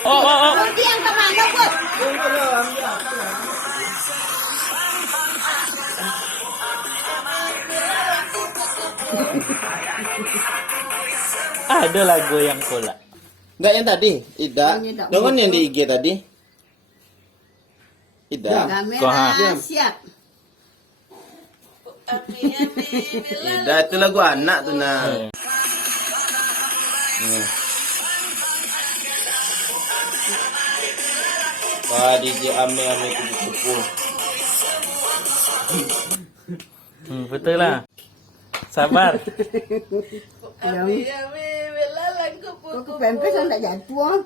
Oh, oh, oh. Nanti yang kemana, Bud? Ada lagu yang pula. Enggak yang tadi, Ida. Yang Ida. Dengan yang di IG tadi. Ida. Kamera siap. Ida itu lagu anak tuh nah. Wah, DJ ame kupu-kupu. Betul lah. Sabar. Kok ke pempes tak jatuh?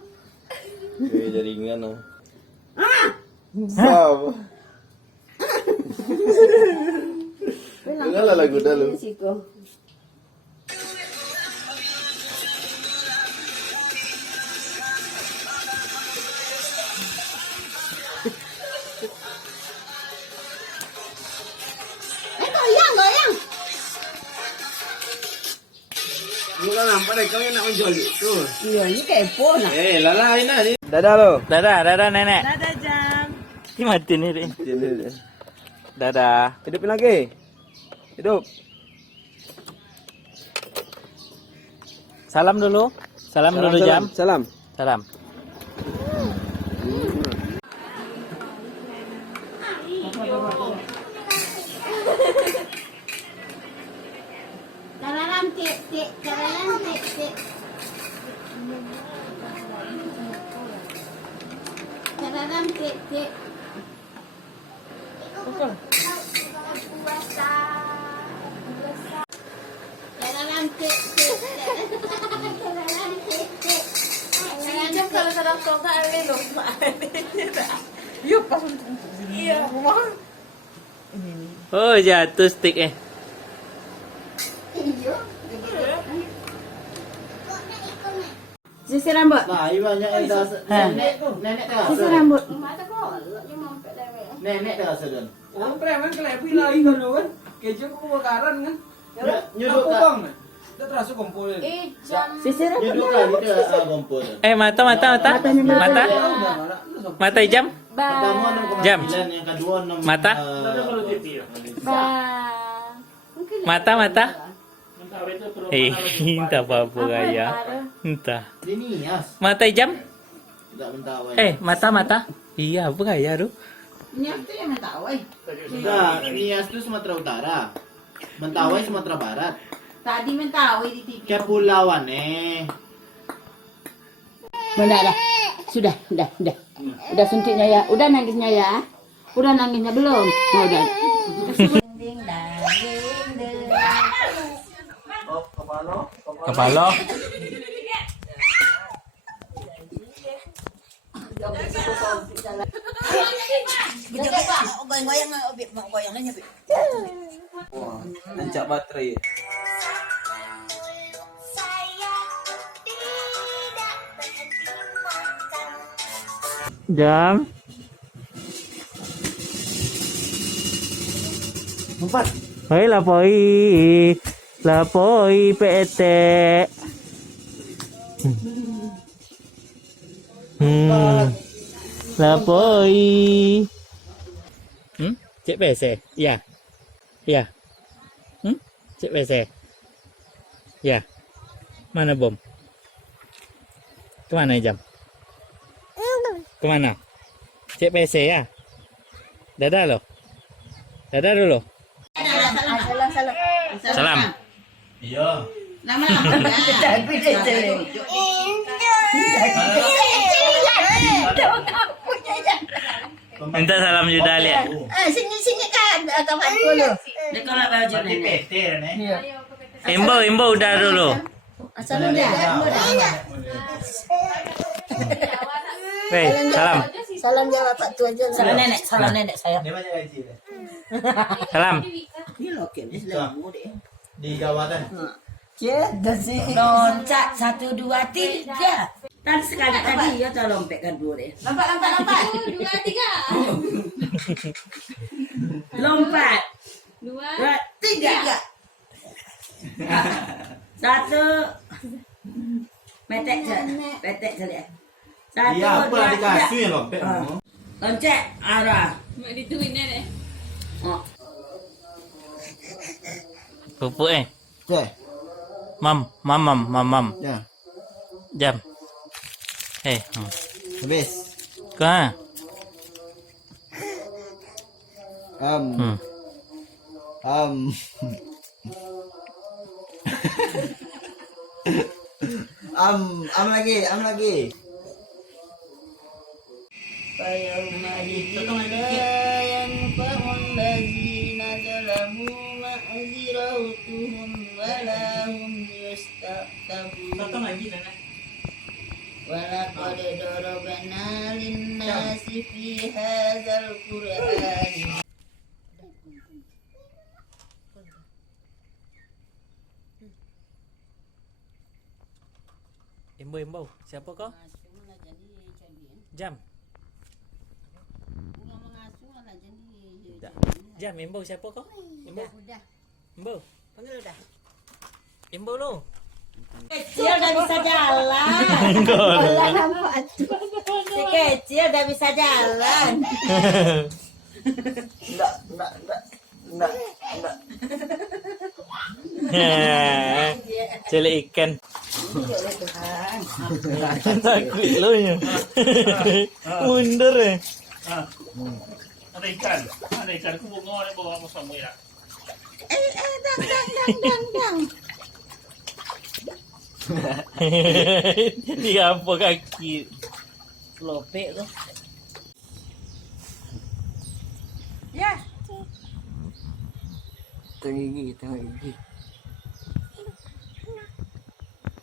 Jaringan oh. Wow. Dengarlah lagu dah lu. Goyang. Bukan nampak deh kau yang nak menjual itu. Iya, ini kepo nah. Lalain aja. Dadah lo. Dadah nenek. Dadah jam. Ini mati nih, Ri. Sini. Dadah. Hidupin lagi. Hidup. Salam dulu. Salam dulu Jam. Salam. Salam. Cararam tik. Cararam tik. Cararam tik. Jam kalau sedang tonton anime loh, yuk pas untuk iya rumah. Oh, jatuh stick eh. Sisir rambut. Nah, ini banyak yang dah. Nenek dah. Sisir rambut. Nenek dah sedang. Orang preman kelebi lagi kan lo kan, keju kebakaran kan, Nyuduk aku kak. bang, kita terasa komponen. Sisir rambut. Nyuduk kali dia kompor. Mata. Mata Jam. Pertama 6,9, Jam. yang kedua 6. Mata. Mata. Entah apa gaya. Entah. Ini Nias. Mata Jam. Tidak mentawai. Mata. Iya, apa gaya tuh? Ini apa yang mentawai? Sudah, Nias itu Sumatera Utara. Mentawai Sumatera Barat. Tadi mentawai di TV. Kepulauan eh. Benar dah. Sudah. Udah suntiknya ya. Udah nangisnya ya. Udah nangisnya belum? Nah, udah. Kepala. Nancap baterai. Jam. 4. Hei lapoi PT. Lapoi. Cek PC. Iya. Cek PC. Ya. Mana bom? Kemana Jam? Kemana? Cek PC ya. Dadah lo. Dadah dulu. Salam. Iya. Lama-lama. Minta salam juga lihat. Sini kan kawan dulu. Dekat lah baju ni. PT nih. Imbo udah dulu. Asal dia. Weh, salam. Salam dia bapak tu aja. Salam nenek saya. Dia banyak gaji deh. Salam. Ni lokal ni selalu dia. Di Jawa kan. Loncat 1, 2, 3. Tadi sekali tadi ya tak lompatkan dulu deh. Lompat. 1, 2, 3. Lompat. 2, 3. 1. Petek je. Petek je lihat. 1, 2, 3. lompet. Loncat arah. Mak dituin deh. Oh. Pupuk Cek. Mam. Ya. Jam. Habis. Kau. Um. Lagi. فيومئذ لا ينفع الذين ظلموا معذرتهم ولا هم يستعتبون ولقد ضربنا للناس في هذا القرآن Imbo. Siapa kau? Jam. Jam, Imbo siapa kau? Imbo. Udah. Imbo. Panggil udah. Imbo lu. Kecil udah bisa jalan. Si kecil udah bisa jalan. Enggak. Celek ikan. Takut lu nya. Mundur ya. Ada ikan aku bunga ada bawa sama kamu ya. Dia apa kaki? Lope tuh. Ya. Tinggi.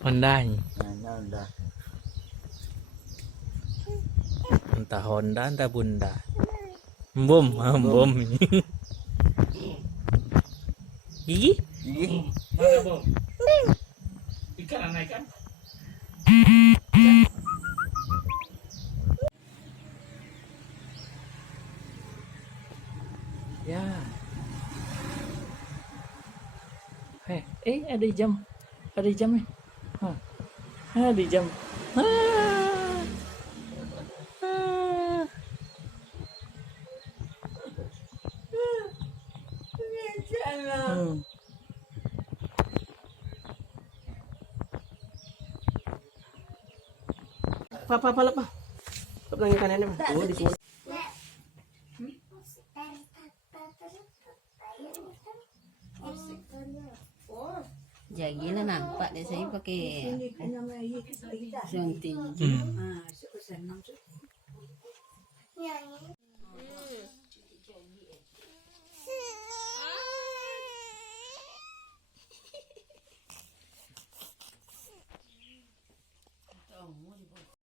Honda. Udah. Entah Honda, entah Bunda. Bom. Gigi? Mana bom? Ikan anak ikan. Ya. Ada jam. Ada jam nih. Ada jam. Apa lepas. Pelangi kanannya mah. Oh, di sini. Jadi lah nampak deh saya pakai sunting.